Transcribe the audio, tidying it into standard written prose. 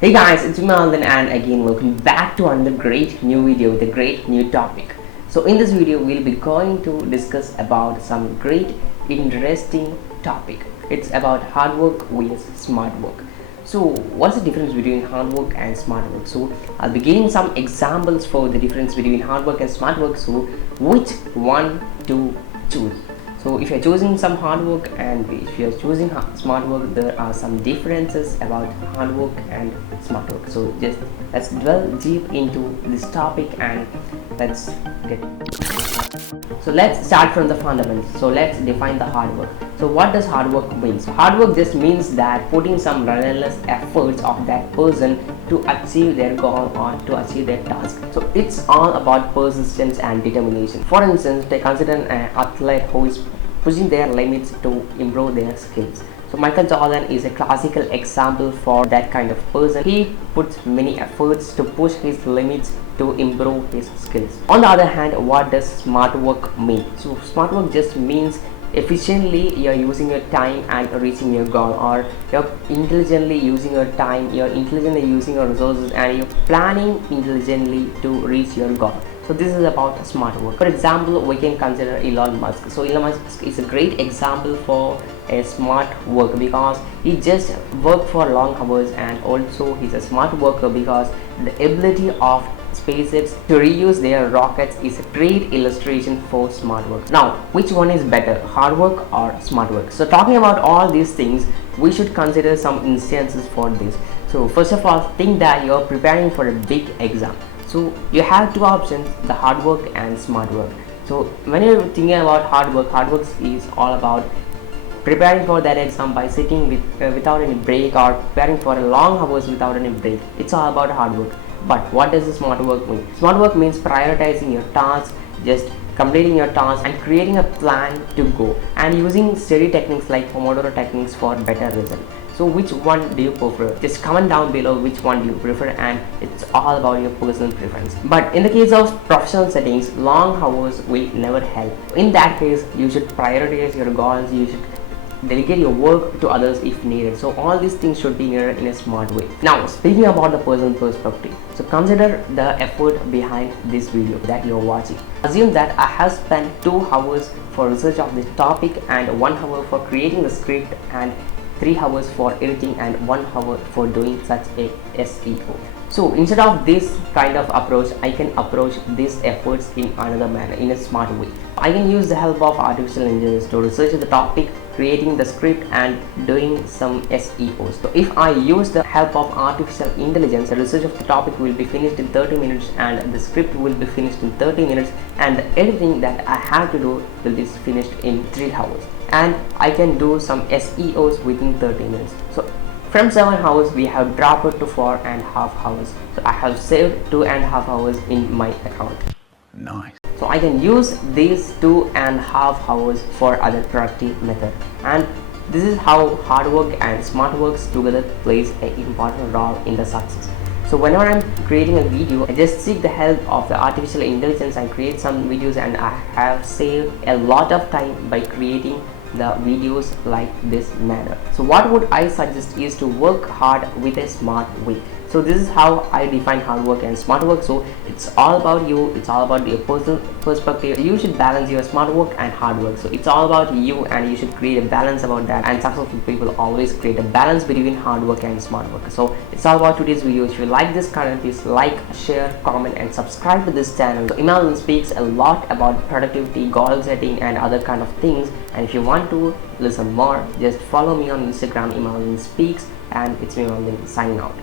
Hey guys, it's IMAD ALDIN and again welcome back to another great new video with a great new topic. So in this video we'll be going to discuss about some great interesting topic. It's about hard work vs smart work. So what's the difference between hard work and smart work? So I'll be giving some examples for the difference between hard work and smart work. So which one to choose? So if you're choosing some hard work and if you're choosing smart work, there are some differences about hard work and smart work. So just let's delve deep into this topic and let's get. So let's start from the fundamentals. So let's define the hard work. So what does hard work mean? So hard work just means that putting some relentless efforts of that person to achieve their goal or to achieve their task. So it's all about persistence and determination. For instance, they consider an athlete who is pushing their limits to improve their skills. So Michael Jordan is a classical example for that kind of person. He puts many efforts to push his limits to improve his skills. On the other hand, what does smart work mean? So smart work just means efficiently you're using your time and reaching your goal, or you're intelligently using your time, you're intelligently using your resources, and you're planning intelligently to reach your goal. So this is about smart work. For example, we can consider Elon Musk. So Elon Musk is a great example for a smart work because he just worked for long hours, and also he's a smart worker because the ability of SpaceX to reuse their rockets is a great illustration for smart work. Now, which one is better, hard work or smart work? So talking about all these things, we should consider some instances for this. So first of all, think that you're preparing for a big exam. So you have two options, the hard work and smart work. So when you're thinking about hard work is all about preparing for that exam by sitting without any break, or preparing for a long hours without any break. It's all about hard work. But what does the smart work mean? Smart work means prioritizing your tasks, just completing your tasks and creating a plan to go, and using steady techniques like Pomodoro techniques for better results. So which one do you prefer? Just comment down below which one do you prefer, and it's all about your personal preference. But in the case of professional settings, long hours will never help. In that case, you should prioritize your goals, you should delegate your work to others if needed. So all these things should be mirrored in a smart way. Now speaking about the personal perspective, so consider the effort behind this video that you're watching. Assume that I have spent 2 hours for research of this topic, and 1 hour for creating the script, and 3 hours for editing, and 1 hour for doing such a SEO. So instead of this kind of approach, I can approach these efforts in another manner, in a smart way. I can use the help of artificial intelligence to research the topic, creating the script, and doing some SEOs. So if I use the help of artificial intelligence, the research of the topic will be finished in 30 minutes, and the script will be finished in 30 minutes, and the editing that I have to do will be finished in 3 hours. And I can do some SEOs within 30 minutes. So from 7 hours we have dropped it to 4.5 hours. So I have saved 2.5 hours in my account. Nice. So I can use these 2.5 hours for other productive method, and this is how hard work and smart works together plays an important role in the success. So whenever I'm creating a video, I just seek the help of the artificial intelligence and create some videos, and I have saved a lot of time by creating the videos like this manner. So what would I suggest is to work hard with a smart way. So this is how I define hard work and smart work. So it's all about you, it's all about your personal perspective. You should balance your smart work and hard work. So it's all about you, and you should create a balance about that, and successful people always create a balance between hard work and smart work. So it's all about today's video. If you like this content, please like, share, comment and subscribe to this channel. So IMAD ALDIN speaks a lot about productivity, goal setting and other kind of things, and if you want to listen more, just follow me on Instagram, IMAD ALDIN speaks, and it's me, IMAD ALDIN, signing out.